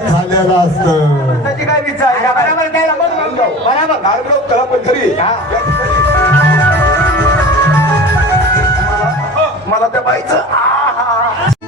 झालेला असतं त्याची काय विचार बरोबर द्यायला बरोबर त्याला पण खरी मला त्या बाईचं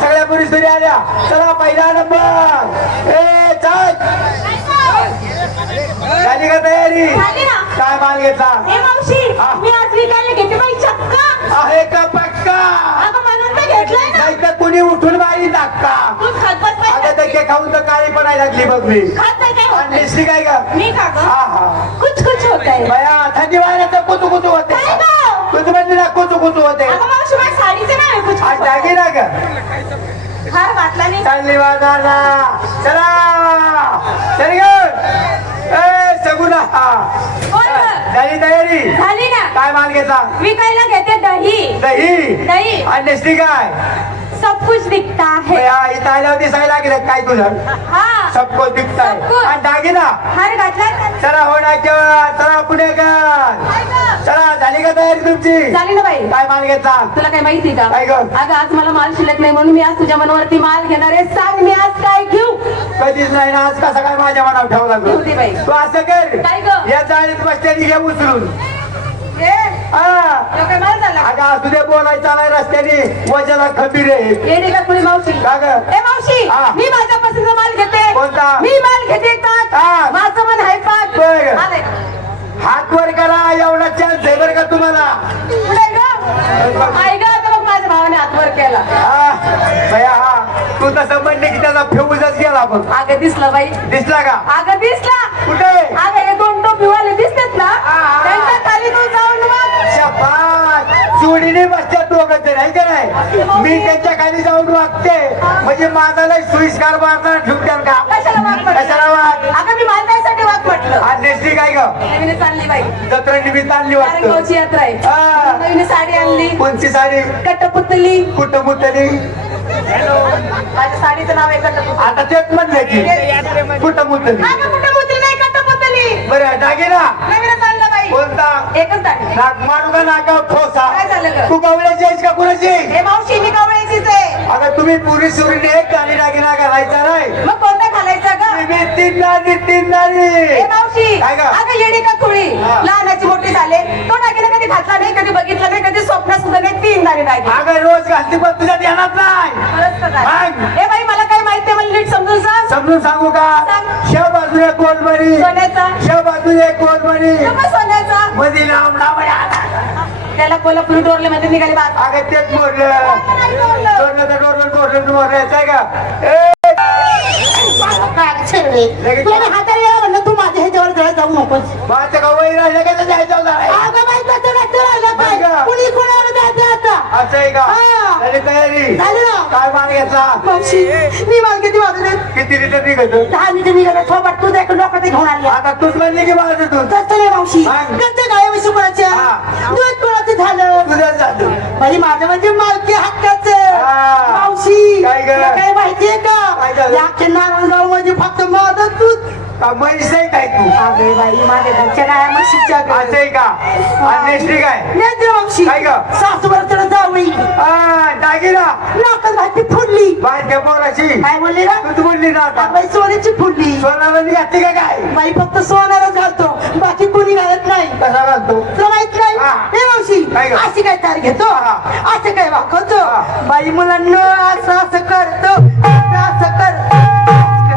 सगळ्या पुरी सुरी आल्या चला पहिला नंबर ए चल झाली का तयारी काय माल घेतला आहे का पक्का नाही तर कुणी उठून बाई धक्का आता ते खाऊन तर काळी पडायला लागली बघ मी आणि काय का हा हा कुछ कुछ होता है बया थंडी वाऱ्याचं कुतू कुतू होते कुतू म्हणजे ना कुतू कुतू होते साडीचे नाही कुछ आज टाकी ना का हार वाटला नाही चालली बाजारला चला चल ग ए सगुण झाली झाली ना काय माल घेता विकायला घेते दही दही दही आणि नेसली काय सब कुछ दिखता है इथं आल्यावर दिसायला लागले काय तुला हा सबको दिखताय सब कुछ. आणि दागिना हार घातला चला होण्याच्या चला पुढे चला झाली का तयारी तुमची झाली ना बाई काय माल घेता तुला काय माहिती का काय ग? अगं आज मला माल शिल्लक नाही म्हणून मी आज तुझ्या मनावरती माल घेणार आहे सांग मी आज काय घेऊ कधीच नाही ना आज कसा काय माझ्या मनावर ठेवला घेऊ दे बाई. तू असं कर काय ग? या चाळीत बसत्याने घे उचलून ए, हा तो काय माल झाला अगं असू दे बोलायचं आलाय रस्त्याने वजाला खबीर आहे येणे का कुणी मावशी का ग? ए मावशी हा. मी माझ्या पसंतीचा माल घेते कोणता? मी माल घेते ताक हा. माझं मन आहे पाक बरं. आलंय. हात वर करा एवढा चान्स आहे बरं का तुम्हाला पुढे ग आई ग तर मग माझ्या भावाने हातवर केला भया हा तू तसं म्हणले की त्याचा फ्यूजच गेला बघ अगं दिसला बाई दिसला का अगं दिसला कुठे अगं हे दोन टोपीवाले दिसतात ना हा. त्यांच्या खाली तू जाऊन बघ. शपात जोडीने बसत्यात दोघं जण आहे का नाही मी त्यांच्या खाली जाऊन वागते म्हणजे माझा लय सुईस्कार मारणार ठेवत्याल का कशाला वाघ म्हटलं? कशाला वाग अगं मी मालकासाठी वाघ म्हटलं आज नेसली काय ग नवीन चालली बाई जत्रा निमित्त आणली वाटतं गावची यात्रा आहे हा. नवीन साडी आणली कोणची साडी कटपुतली कुठं मुतली माझ्या साडीचं नाव आहे कटपुतली आता तेच म्हणलं की कुठं मुतली अगं कटपुतली नाही कटपुतली बरं दागिना नवीन चाललं बाई कोणता एकच साडी नाक मारू का नाकावर ठोसा काय झालं ग? तू गवळ्याची आहेस का कुणाची हे मावशी मी कवळ्याचीच आहे अगं तुम्ही पुरी सुरीने एक गाणी दागिना घालायचा नाही मग कोणता घालायचा ग तुम्ही तीन हे दाणी मावशी काय ग? अगं येडी का खुळी हा. लहानाची मोठी झाले तो दागिना कधी घातला नाही कधी बघितला नाही कधी स्वप्न सुद्धा नाही तीन दाणे दागिने अगं रोज घालती पण तुझ्या ध्यानात नाही खरंच का काय? मग? ए बाई मला काय माहितीये मला नीट समजून सांग समजून सांगू का सांग. शेव बाजूने कोलमणी सोन्याचा शेव बाजूने कोलमणी नको सोन्याचा मध्ये लांब लांब त्याला कोल्हापुरी डोरले मध्ये निघाली बात अगं तेच मोडलं डोरलं तर डोरलं डोरलं मोडायचं आहे का ए, तुला हाताला यायला म्हणलं तू माझ्या ह्याच्यावर जरा जाऊ नकोस माझं का वही राहिलं का त्याच्या ह्याच्यावर जाणार? अगं बाई कसं कसं राहिलं काय नाही का? कुणी कुणाला जाते आता असं आहे का हा. झाली तयारी झाली ना. काय मान घेतला मावशी मी मला किती वाजले किती लिटर निघत 10 लिटर निघालं थोबाट तू देखील डोक्यात घेऊन आली आता तूच म्हणली की माझं तू तसं नाही मावशी मग? कसं गाय म्हशी कोणाच्या हा. दूध कोणाचं झालं तुझ्या जातं बाई माझं म्हणजे मालकी हक्काचं हा. मावशी काय गं? तुला काय माहितीये का काय झालं? या नारायणगाव म्हणजे फक्त माझं दूध का म्हैस आहे काय तू अगे बाई माझ्या घरच्या गाया म्हशीच्या असं आहे का आणि नेसली काय नेत्र मावशी काय गं? सासूवर तर जावई दागिना नाकात भाजी फुडली बायच्या पोराची काय बोलली ना तू बोलली ना आता बाई सोन्याची फुडली सोनाला घातली का काय बाई फक्त सोन्यालाच घालतो बाकी कोणी घालत नाही कसा घालतो तुला माहित नाही हा. हे मावशी काय गं? अशी काय तार घेतो हा. असं काय वाकवतो हा. बाई मुलांना असं असं करतो असं करतो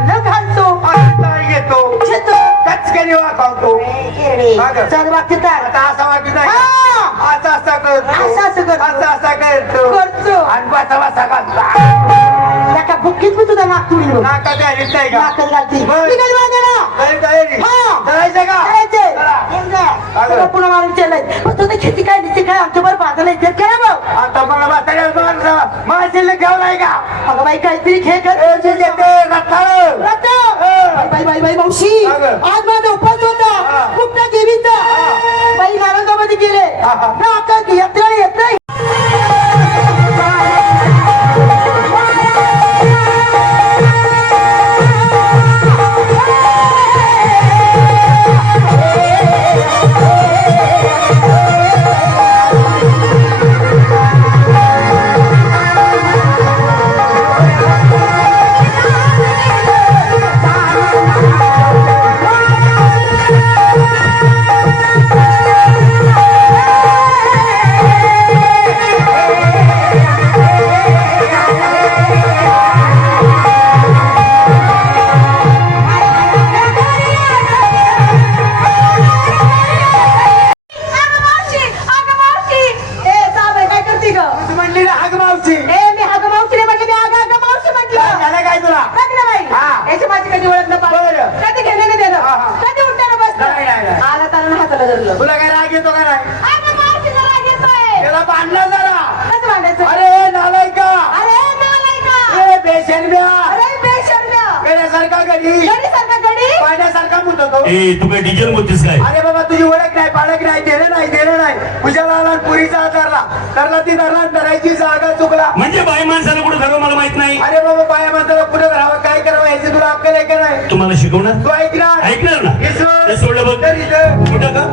न घालतो काय घेतो घेतो कचकरी वाकावतो हा गं? चल बाकी तार आता असा वाटत नाही हा. असं असा करतो असं असं करतो. असं असा करतो करतो. आणि बसा बसा घालता एका बुक्कीत मी तुझा नाक तुळी नाका तयारीत नाही का नाकात घालती बरं. निघाली माझ्याला तयारी तयारी हा. करायचं का करायचंय. चला. येऊन जा. हा गं. तुला पुन्हा मारून चाललंय पण तुझं खेती काय दिसते काय आमच्या बरोबर बाजायला येते काय भाऊ आता मला म्हाताऱ्याला माझ्या घेऊन का अगं बाई काहीतरी खेळ खेळ ए, जे येते रताळं. बाई बाई बाई बाई मावशी हा गं. आज माझा उपास हा. होता कुठल्या देवीचा बाई नारंगामध्ये गेले हा, हा. ना आता यात्रा येत नाही ए तू काय डिझेल होतीस काय? अरे बाबा तुझी ओळख नाही पाळख नाही देणं नाही पूजाला आला पुरीचा धरला ती धरायची जागा चुकला. म्हणजे बाई माणसाला कुठे धरावं मला माहित नाही. अरे बाबा बाया माणसाला कुठे धरावं काय करावं याची तुला अक्कल आहे का नाही? तुम्हाला शिकवणार? तू ऐकणार ना? ते सोडलं बघ. कुठं का?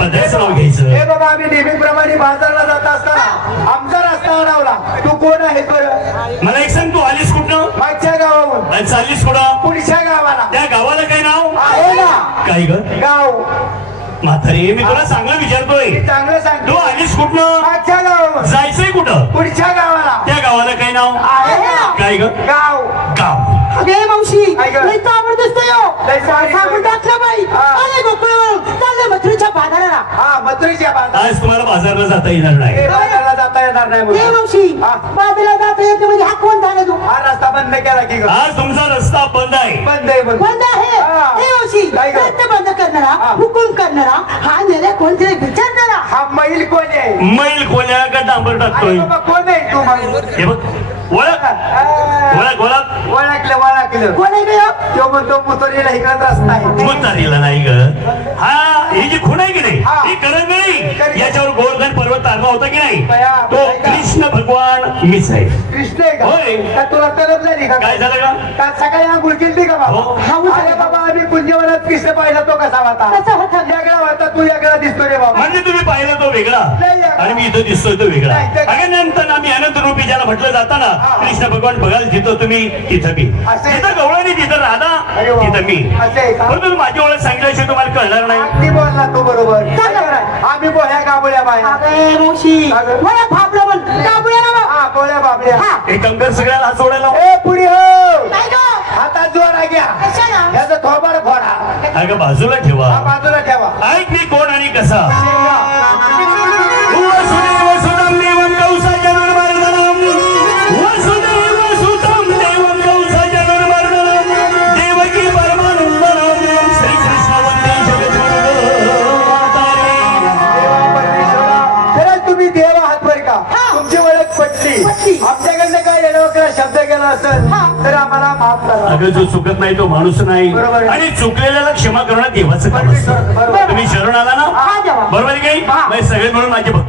पदराचं नाव घ्यायचं. हे बाबा आम्ही नेहमीप्रमाणे बाजारला जात असताना आमचा रस्ता अडवला. तू कोण आहे बरं? मला एक सांग, तू आलीस कुठं? मागच्या गावाहून. आणि चाललीस कुठं? पुढच्या गावाला. त्या गावाला काय नाव आहे ना काय ग गाव? म्हातारी मी तुला चांगलं विचारतोय. मी चांगलं तू सांगतो. आलीस कुठं? मागच्या गावाहून. जायचंय कुठं? पुढच्या गावाला. त्या गावाला काय नाव आहे ना काय ग? गाव. गाव. अगे मावशी काय गं? लई ताबड दिसतोय हो. लई सारी- सांगून टाकलं बाई हा. आले गोकुळवरून चालले मथुरेच्या बाजाराला. हा मथुरेच्या बाजार. आज तुम्हाला बाजारला जाता येणार नाही. हे बाजारला जाता येणार नाही ए म्हणून. मावशी हा. बाजाराला जाता येते म्हणजे हा कोण झाला तू? हा रस्ता बंद केला की ग? आज तुमचा रस्ता बंद आहे. बंद आहे बंद. बंद आहे हा. ए मावशी काय गं? रस्ते बंद करणारा हा. हुकूम करणारा हा नेल्या कोणतरी विचारणारा. हा मैल कोण आहे? मैल खोल्या का डांबर अरे टाकतोय? बाबा कोण आहे तू मग? हे बघ ओळख ओळख ओळख ओळखलं कोण आहे गं? तो म्हणतो मुतरीला इकडं रस्ता आहे. मुतारीला नाही ग. हा ही जी खूण आहे की नाही हा. ही करत नाही. याच्यावर गोवर्धन पर्वत तारला होता की नाही बया, तो बया. कृष्ण भगवान मीच आहे. कृष्ण आहे का? होय. का तुला तलब झाली का? काय झालं का? का सकाळी आंघोळ केली का हो. बाबा? अरे बाबा आम्ही कुंजवनात कृष्ण पाहिला तो कसा होता? कसा होता? वेगळा होता. तू वेगळा दिसतो रे बाबा. म्हणजे तुम्ही पाहिलं तो वेगळा नाही वेगळा. आणि मी इथं दिसतोय तो वेगळा. नाही, ते- अगं नंतर आम्ही अनंत रूपी ज्याला म्हटलं जाताना हा. कृष्ण भगवान बघायला तिथं तुम्ही तिथं मी असं आहे. तिथं गवळणी तिथं राधा अरे वा. तिथं मी. असं आहे का? परंतु माझी ओळख सांगितल्याशिवाय तुम्हाला कळणार नाही. अगदी बोलला तू बरोबर. काय कराय? आम्ही बोह्या गाबोळ्या बाया. अगे मावशी अगं. मला फापलं म्हण काबुळ्या ना बा. हा बोळ्या बाबड्या. हा. एक काम कर सगळ्याला हात जोडायला लाव. ए पुरी हो काय गं? हातात जोडा घ्या. कशाला? याचं थोबाड फोडा. अगं बाजूला हा ठेवा. बाजूला ठेवा. ऐक मी कोण आणि कसा. शेंगा. वसुदेव सुतं देवं कंसजनुर्मर्दनं. वसुदेव सुतं देवं कंसजनुर्मर्दनं. देवकी परमानंदनं. श्रीकृष्ण वंदे जगद्गुरुं. देवा परमेश्वरा, खरंच तुम्ही देव आहात बरं का? तुमची ओळख पटली. पटली. आमच्याकडनं काय येणं शब्द गेला असेल तर आम्हाला माफ करा. अगं जो चुकत नाही तो माणूस नाही. बरोबर आहे. आणि चुकलेल्याला क्षमा करणं देवाचं काम असतं. बरोबर. तुम्ही शरण आला ना हा देवा. बरोबर आहे काही हा. मग सगळे मिळून माझे भक्त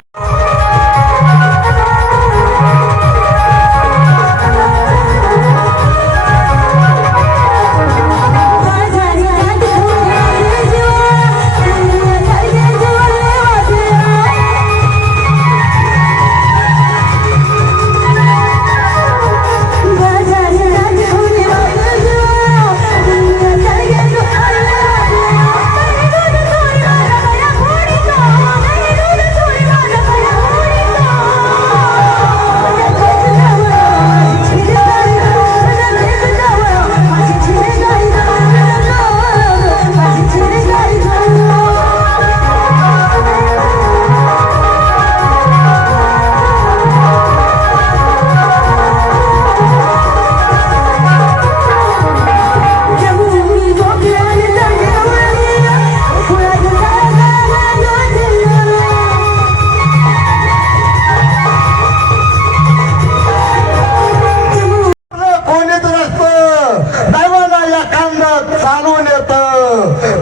चालून येत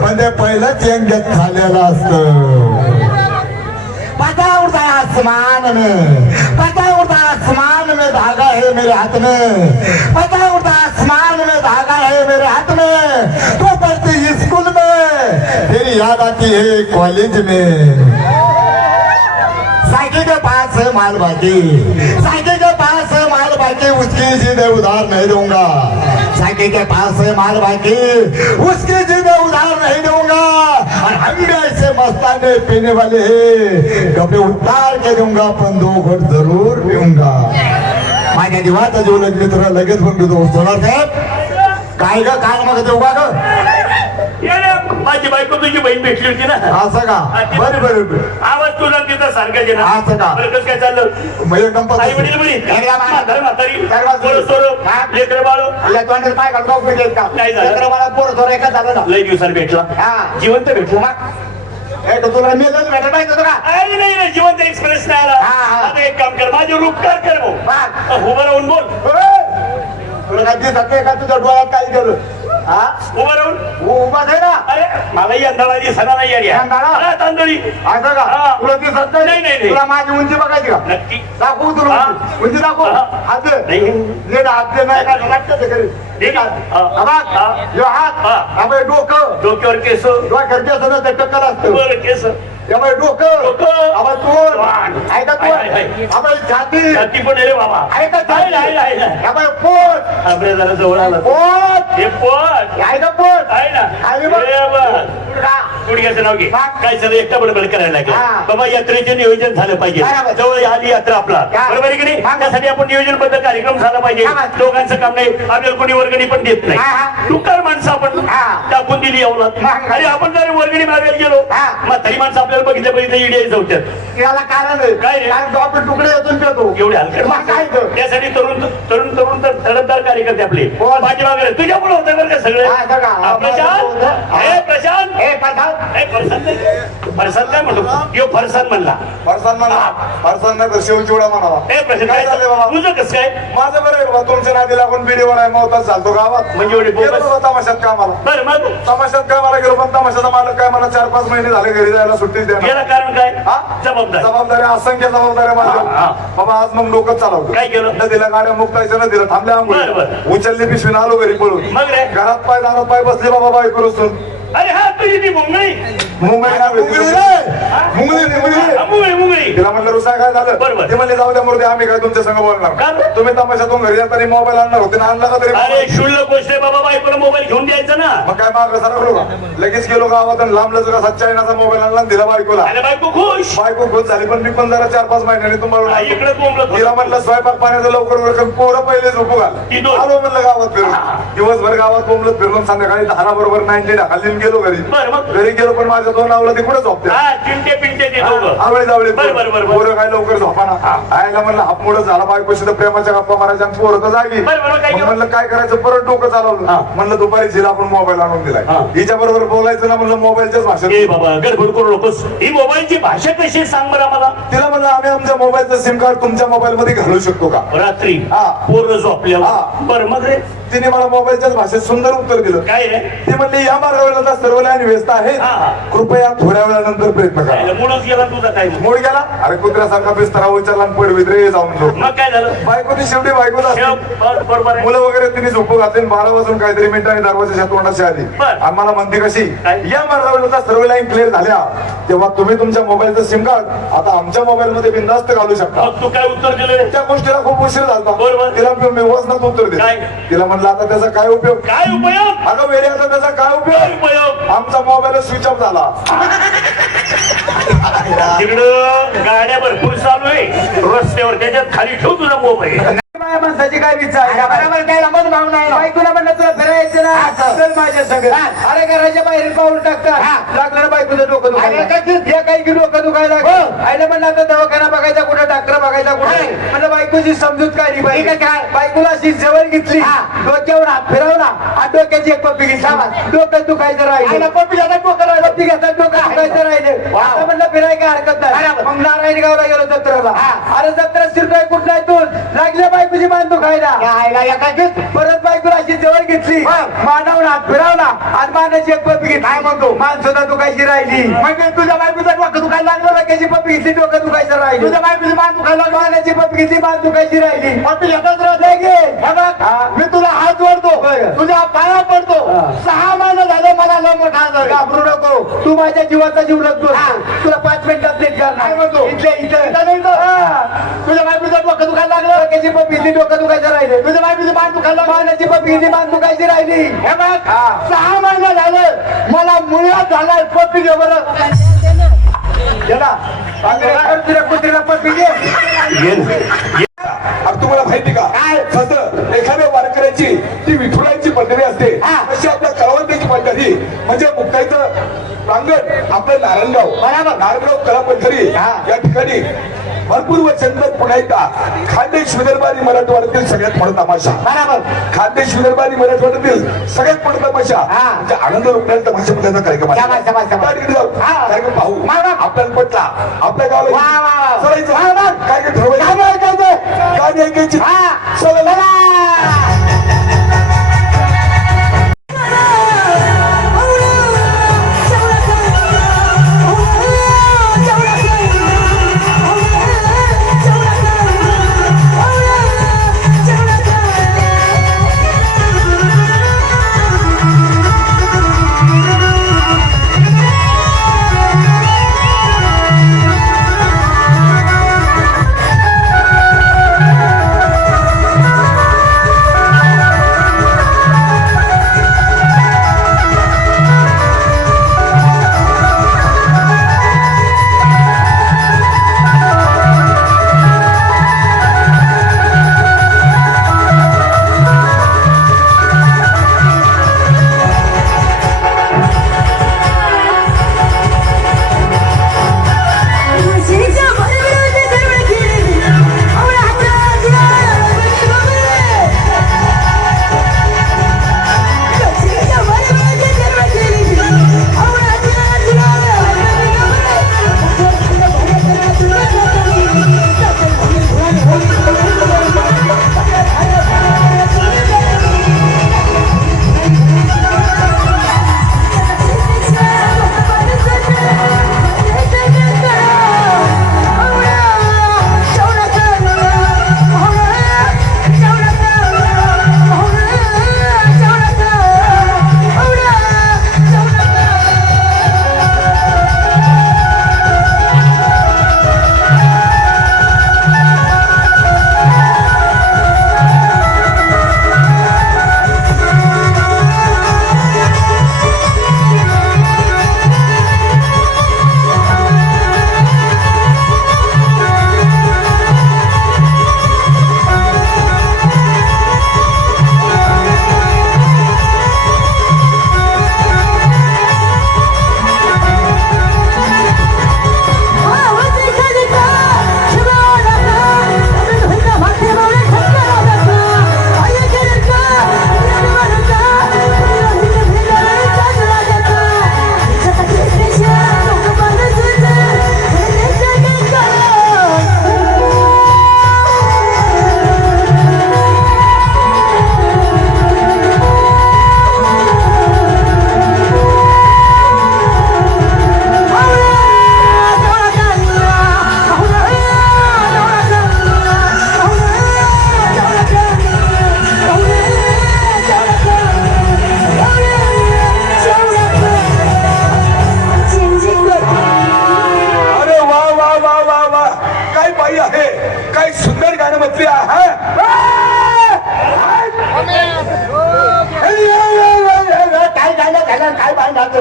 पण ते पहिलंच यंगत झालेलं असत. पता उड़ता आसमान में, पता उड़ता आसमान में धागा है मेरे हाथ में, पता उड़ता आसमान में धागा है मेरे हाथ में. तो पढ़ती स्कूल में तेरी याद आती है कॉलेज में. साइकिल के पास है माल बाकी, साइकिल के पास है माल बाकी, उसकी सीधे उधार नहीं दूंगा. साइकिल के पास है माल बाकी, उसकी सीधे उधार नहीं दूंगा. और हम भी ऐसे मस्ताने पीने वाले हैं, कपड़े उतार के दूंगा पण 2 घोट जरूर पीऊंगा. माझ्या जीवाचा जीव लगेच तुला लगेच म्हणतो सोनार साहेब काय ग काय मग देऊ का ग. माझी बायको तुझी बहीण भेटली होती ना. असं का बरं बरं आवाज तुला तिथं सारखा गेला. असं का? बरं, कसं काय चाललं? म्हणजे कंपनी आई वडील बरी म्हातारी म्हातारी पोरं सोरं लेकरं बाळं पाय घालून भेटेल का? नाही झालं. लेकरं मला पोरं सोरं एकच झालं ना. लय दिवसांनी भेटला. हा. जिवंत भेटला. हे तो तुला मेलच भेटत पाहिजे होतं का? अरे नाही जिवंत एक्सप्रेस नाही आला. हा, हा. आता एक काम कर माझे उपकार कर भाऊ. बघ. उभं राहून बोल. तुला काय दिसत नाही का तुझ्या डोळ्यात काय गेलं? हा उभं राहून उभा आहे ना अरे मला यंदाळा दिसना नाही यार या. यंदाळा? हा, तांदळी असं का हा. तुला दिसत नाही, नाही, नाही. तुला माझी उंची बघायची का नक्की दाखवू तुला हा. उंची दाखव हा. हात नाही नीट हात दे नाही का लागतं ते घरी. ठीक आहे. हा. हा बघ. हा. ह्यो हात हा. त्यामुळे डोकं डोक्यावर केस डोक्यात असं ते टक्कल असतं बरं केस त्यामुळे डोकं डोकं. आवाज तोंड तोंड. ऐका हाय, हाय, हाय. तोंड आपण छाती छाती पण आहे रे बाबा ऐका आहे, आहे, आहे, आहे. त्यामुळे पोट आपल्या जरा जवळ आला पोट हे पोट ऐका पोट आहे ना खाली बघ. हे बघ. गुडघा. गुडघ्याचं नाव घे बाग. काय सगळं एकटा बडबड करायला लागेल हा. बाबा यात्रेचे नियोजन झालं पाहिजे बरोबर. जवळ आली यात्रा आपला हा. बरोबर आहे की नाही हा. त्यासाठी आपण नियोजनबद्ध कार्यक्रम झाला पाहिजे हा. दोघांचं काम नाही आपल्याला कोणी वर्गणी पण देत नाही हा, हा. टुकार माणसं आपण हा. टाकून दिली अवलाद हा. आणि आपण जर वर्गणी मागायला गेलो हा. म्हातारी माणसं आपल्याला बघितलं इडे जाऊच्यात याला कारण आहे काय रे? कारण तो आपण तुकडे येतून पेतो एवढे हलकट मग काय माणसं. तर? त्यासाठी तरुण तरुण तरुण तर तडफदार कार्यकर्ते आपले कोण? पाठीमागे तुझ्यामुळे होतं बरं का सगळं हा, बघा. हा, प्रशांत होतं. हे प्रशांत हे प्रसाद ए, फरसान नाही. फरसान काय म्हणतो यो फरसान म्हणला फरसान म्हणा फरसान नाही तर शेवचिवडा म्हणावा ए प्रशांत काय झालंय बाबा तुझं कसं काय माझं बरं आहे बाबा तुमच्या नादी लागून बिडीवर आहे मौताच झालतो गावात म्हणजे एवढी गेलो बोगस बाबा तमाशात कामाला बरं मग तमाशात कामाला गेलो पण तमाशाचा मालक काय मला 4-5 महिने झाले घरी जायला सुट्टीच देणार याला कारण काय हा? जबाबदारी जबाबदारी असंख्य जबाबदाऱ्या हा, हा. माझ्या बाबा आज मग डोकं चालवतो काय केलं? नदीला गाड्या मुक्तायचं नदीला थांबल्या बरं, आंघोळी बरं. उचलली पिशवीन आलो घरी पळून मग रे घरात पाय दारात पाय बसले बाबा बाई करून अरे हा तुझी ती मुंगळी मुंगळी मुंगळी तिला म्हटलं रुसा काय झालं बरोबर. ते म्हणले जाऊ द्या मुर्दे आम्ही काय तुमच्या संग का बोलणार बरं? तुम्ही तमाशातून घरी जाताना मोबाईल आणणार होते ना आणला का तरी अरे शुल्लक गोष्ट आहे बाबा बायकोला मोबाईल घेऊन द्यायचा ना मग काय मार्ग सरकलो का लगेच गेलो गावात आणि लांबलं का 7 मोबाईल आणला आणि दिला बायकोला अरे बायको खुश बायको खुश झाली पण मी पण जरा 4-5 महिन्याने हा, तुम्हाला इकडे बोंबलत तिला म्हटलं स्वयंपाक पाण्याचं लवकर वरकर पोरं पहिले झोपू घाल ती दोन. आलो म्हणलं गावात फिरून दिवसभर गावात बोंबलत फिरून संध्याकाळी 10 बरोबर 90 ढाकली गेलो घरी बरं मग घरी गेलो पण माझ्या 2 आवला ते कुठे झोपते हा चिंटे पिंटे ते दोघं आवळे जावळे बरं, बरं, बरं, बरं. पोरं काय लवकर झोपाना आयला म्हणलं हापमुळं झाला बायकोशी तर प्रेमाच्या गप्पा मारायच्या आणि पोरं तर जागी बरं, बरं, काय मग केलं? म्हणलं काय करायचं परत डोकं हा. चालवलं म्हणलं दुपारी जिला आपण मोबाईल आणून दिलाय हा. हिच्या बरोबर बोलायचं ना म्हणलं मोबाईलच्याच ए भाषेत बाबा गडबड करू नकोस ही मोबाईलची भाषा कशी आहे सांग बरं आम्हाला तिला म्हणलं आम्ही आमच्या मोबाईलचं सिम कार्ड तुमच्या मोबाईल मध्ये घालू शकतो का रात्री हा. पोरं झोपल्यावर हा. बरं मग रे तिने मला मोबाईलच्याच भाषेत सुंदर उत्तर दिलं काय रे ती म्हणली या मार्गावर आता सर्व लाईन व्यस्त आहेत हा. कृपया थोड्या वेळानंतर प्रयत्न करा मुळच गेला तुझा काय मग? मूळ गेला अरे कुत्र्यासारखा बिस्तरा उचलला आणि पडवीत रे जाऊन झोप मग काय झालं बायको ती शेवटी बायकोच असते बरोबर आहे मुलं वगैरे तिने झोपू घातली 12 वाजून काहीतरी मिनिटांनी दरवाजाच्या तोंडाशी आली बरं. आणि मला म्हणते कशी काय? या मार्गावर सर्व लाईन क्लिअर झाल्या तेव्हा तुम्ही तुमच्या मोबाईलचं सिम कार्ड आता आमच्या मोबाईल मध्ये बिंदास्त घालू शकता मग तू काय उत्तर दिलं रे त्या गोष्टीला खूप उशीर झाला बरोबर. तिला मी वसनात उत्तर काय? दिलं तिला म्हणलं आता त्याचा काय उपयोग काय उपयोग अगं वेळे आता त्याचा काय काय उपयोग उपयोग आमचा मोबाईल स्विच ऑफ झाला तिकडं गाड्या भरपूर चालू आहे रस्त्यावर त्याच्यात खाली ठेव तुझा मोबाईल माझ्या माणसाची काय विचार बरोबर काय लंबत भाव नाही बायकोला म्हणलं तुला फिरायचं ना चल माझ्या संग अरे घराच्या बाहेर पाऊल टाकतात लागलं ना बायकोचं डोकं दुखायला या काही की डोकं दुखायला आईला म्हणलं आता दवाखाना बघायचा कुठं डॉक्टर बघायचा कुठे म्हणलं बायकोची समजूत काढली पाहिजे काय बायकोला अशी जवळ घेतली डोक्यावर हात फिरवला आणि डोक्याची एक पप्पी घेतली डोकं दुखायचं राहिलं पप्पी घेतात डोकं राहिलं पप्पी घेतात डोकं दुखायचं राहिलं आता म्हणलं फिराय काय हरकत नाही मग नारायण गावला गेलो जत्रेला अरे जत्रा शिरतोय कुठं नाही तू लागल्या बायकोची मान दुखायला परत बायकोला अशी जवळ घेतली मानावर हात फिरवला आणि मानाची एक पप्पी घेतली काय म्हणतो मान सुद्धा दुखायची राहिली म्हणजे तुझ्या बायकोचं डोकं दुखायला लागलं डोक्याची पप्पी घेतली डोकं दुखायचं राहिली तुझ्या बायकोची मान दुखायला मानाची पप्पी घेतली मान दुखायची राहिली पप्पी घेतच राहत मी तुला हात जोडतो तुझ्या पाया पडतो 6 महिने झाले मला लवकर घाबरू नको तू माझ्या जीवाचा जीव लागतो तुला 5 मिनिटात लेट करणार म्हणतो तुझ्या बायकोचं डोकं दुखायला लागलं डोक्याची पप्पी घेतली डोकं दुखायचं राहिले तुझ्या बायकोची मान दुखायला मानाची पप्पी घेतली मान दुखायची राहिली हे बघ 6 महिने झाले मला मुळ्यात झालाय पप्पी घे बरं तुझ्या कुत्रीला पप्पी घे तुम्हाला माहिती का काय जसं एखाद्या वारकऱ्याची ती विठुरायची पंढरी असते तशी आपल्या कळवंत्याची पंढरी म्हणजे मुक्ताईचं प्रांगण आपलं नारायणगाव नारायणगाव कला पंढरी या ठिकाणी भरपूर वर्षांतर पुन्हा एकदा खानदेश विदर्भारी मराठवाड्यातील सगळ्यात मोठा तमाशा खानदेश विदर्भारी मराठवाड्यातील सगळ्यात मोठा तमाशा म्हणजे आनंद रुपयाचा तमाशा त्याचा कार्यक्रम कार्यक्रम पाहू आपल्याला पटला आपल्या गावाला चलायचं काय काय ठरवायचं गाणी ऐकायची चला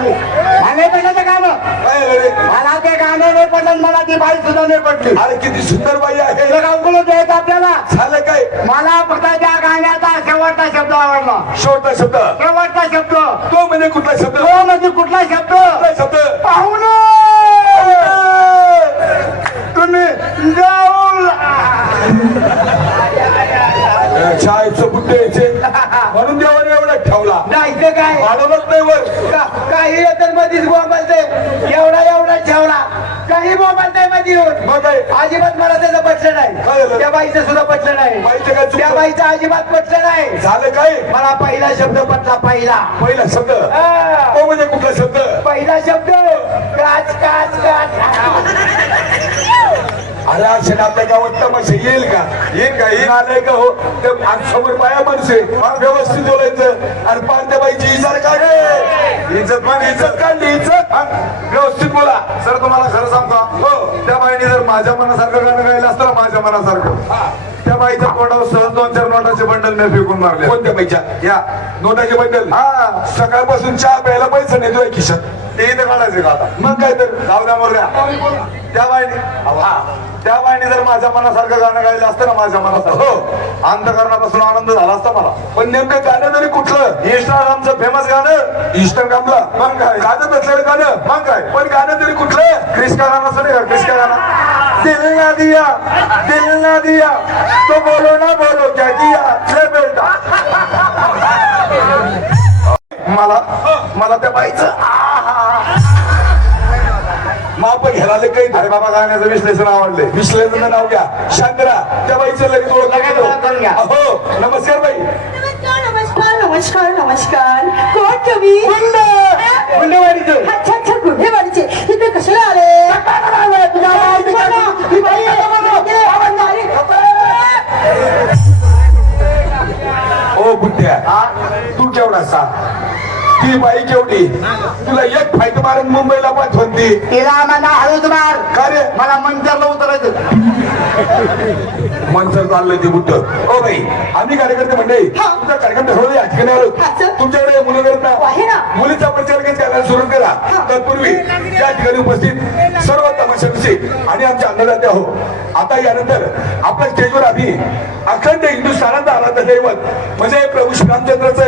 नाही पडलं ते गाणं काय झालं रे? मला ते गाणं नाही पडलं आणि मला ती बाई सुद्धा नाही पडली अरे किती सुंदर बाई आहे हे गावकुलं द्यायचं आपल्याला झालं काय मला फक्त त्या गाण्याचा शेवटचा शब्द आवडला शेवटचा शब्द शेवटचा शब्द तो म्हणजे कुठला शब्द तो म्हणजे कुठला शब्द कुठला शब्द पाहुण तुम्ही जाऊ शाळेचं बुद्ध यायचे म्हणून देवाने एवढा ठेवला नाही तर काय वाढवलंच नाही वर काही येतात मधीच मोबाईल ते एवढा ठेवला काही मोबाईल नाही मध्ये येऊन मग काय अजिबात मला त्याचं पटलं काय नाही झालं? त्या बाईचं सुद्धा पटलं नाही बाईचं काय चुकलं? त्या बाईचं अजिबात पटलं नाही झालं काय मला पहिला शब्द पटला पहिला पहिला शब्द हा. तो म्हणजे कुठला शब्द पहिला शब्द काच काच काच अरे अक्षण आपल्या गावात तमाशा येईल का येईल आलंय का हो ते समोर बाया माणसे व्यवस्थित बोलायचं आणि पांड्या बाईची इज्जत काढली इज्जत काढली इज्जत व्यवस्थित बोला सर तुम्हाला खरं सांगतो हो त्या बाईने जर माझ्या मनासारखं गाणं गायलं असतं ना माझ्या मनासारखं त्या बाईच्या तोंडावर सहज 2-4 नोटाचे बंडल मी फेकून मारले कोणत्या बाईच्या या नोटाचे बद्दल हा सकाळपासून चहा प्यायला पैसा नाही तुझ्या खिशात ते इथं काढायचे का आता मग काय तर जाऊ द्या मोरद्या त्या बाईने त्या बाईने जर माझ्या मनासारखं गाणं गायलं असतं ना माझ्या मनासारखं हो अंतकरणापासून आनंद झाला असता मला पण नेमकं गाणं तरी कुठलं इंस्टाग्रामचं फेमस गाणं इंस्टाग्रामला मग काय गाजत असलेलं गाणं मग काय पण गाणं तरी कुठलं क्रिस का गाणं असं नाही का क्रिस का गाणं दिल ना दिया तो बोलो ना बोलो क्या किया ले बेटा मला त्या बाईचं माप घ्यायला काही अरे बाबा गाण्याचं विश्लेषण आवडले विश्लेषण नाव घ्या शांतरा त्या बाईचं लगेच ओळख करून घ्या. हो नमस्कार बाई नमस्कार नमस्कार नमस्कार कोण तुम्ही गुंडेवाडीचं अच्छा अच्छा गुन्हेवाडीचे इथे कशाला आले ही बाई ओ बुद्ध्या तू केवढा सा ती बाई केवढी तुला एक फाईट मारून मुंबईला पाठवती तिला मला हळूच मार का रे मला मंदिरला उतरायचं मनसर चाललंय ते बुद्ध ओ बाई आम्ही कार्यकर्ते म्हणजे तुमचा कार्यक्रम ठरवलं या ठिकाणी आलो तुमच्याकडे मुलं करत आहे ना. मुलीचा परिचय लगेच करायला सुरू करा तत्पूर्वी या ठिकाणी उपस्थित सर्व तमाशाविषयी आणि आमच्या अन्नदाते हो आता यानंतर आपल्या स्टेजवर आम्ही अखंड हिंदुस्थानात आला दैवत म्हणजे प्रभू श्रीरामचंद्राचं